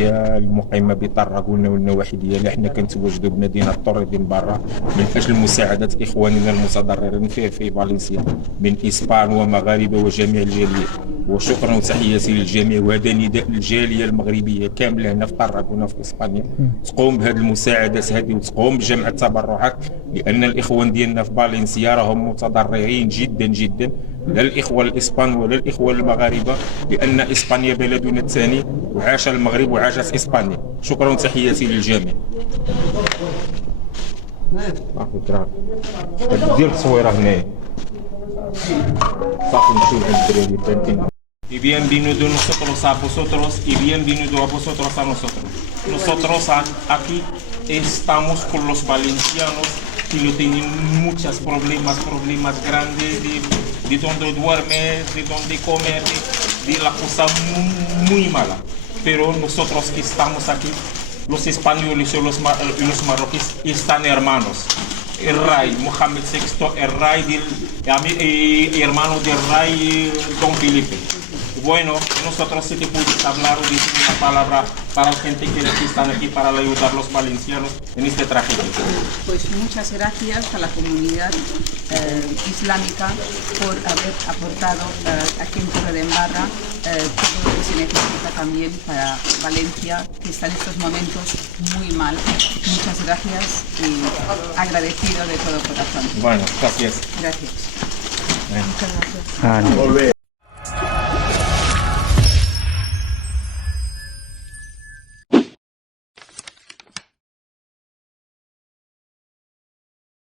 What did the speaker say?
هي المقيمه بطرابلس والنواحي ديالها. حنا كنتواجدوا بمدينه طوردين برا من اجل مساعده اخواننا المتضررين في فالنسيا من اسبان ومغاربه وجميع الجاليات. وشكرا وتحياتي للجميع، وهذا نداء للجاليه المغربيه كامله هنا في طرابلس هنا في اسبانيا تقوم بهذه المساعدات هذه وتقوم بجمع التبرعات، لان الاخوان ديالنا في فالنسيا راهم متضررين جدا جدا، لا الاخوه الاسبان ولا الاخوه المغاربه، لان اسبانيا بلدنا الثاني وعاش المغرب وعاشت اسبانيا. شكرا وتحياتي للجميع. دير التصويره هنايا صافي نمشيو عند الدراري فهمتيني. Y bienvenido nosotros a vosotros y bienvenido a vosotros a nosotros. Nosotros aquí estamos con los valencianos que lo tienen muchos problemas grandes de donde duermer, de donde comer, de la cosa muy mala. Pero nosotros que estamos aquí, los españoles y los marroquíes están hermanos. El rey Mohamed VI, el rey hermano del rey Don Felipe. Bueno, nosotros sí te puedes hablar o decir una palabra para la gente que están aquí para ayudar a los valencianos en este tragedia. Pues muchas gracias a la comunidad islámica por haber aportado aquí en Torredembarra todo lo que se necesita también para Valencia, que está en estos momentos muy mal. Muchas gracias y agradecido de todo corazón. Bueno, gracias. Gracias. Bueno. Muchas gracias.